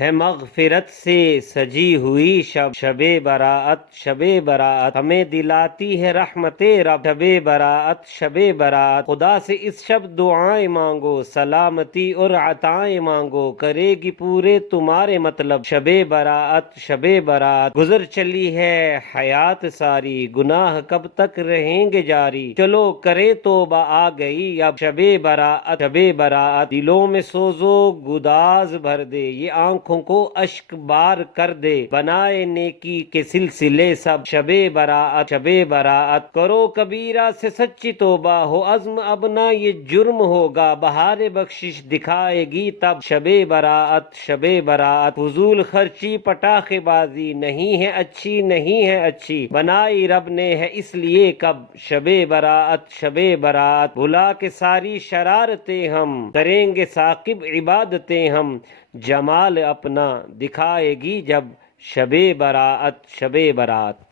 ہے مغفرت سے سجی ہوئی شب براعت شب براعت، ہمیں دلاتی ہے رحمت رب شب براعت شب براعت، خدا سے اس شب دعائیں مانگو، سلامتی اور عطائیں مانگو، کرے گی پورے تمہارے مطلب شب براعت شب براعت، گزر چلی ہے حیات ساری، گناہ کب تک رہیں گے جاری، چلو کرے توبہ آ گئی اب شب براعت شب براعت، دلوں میں سوز و گداز بھر دے، یہ آنکھوں کو اشک بار کر دے، بنائے نیکی کے سلسلے سب شب براعت شب براعت، کرو کبیرہ سے سچی توبہ، ہو عزم اب نہ یہ جرم ہوگا، بہار بخشش دکھائے گی تب شب براعت شب براعت، فضول خرچی پٹاخے بازی نہیں ہے اچھی نہیں ہے اچھی، بنائی رب نے ہے اس لیے کب شب براعت شب براعت، بھلا کے ساری شرارتیں ہم کریں گے ثاقب عبادتیں ہم، جمال اپنا دکھائے گی جب شب براعت شب براعت۔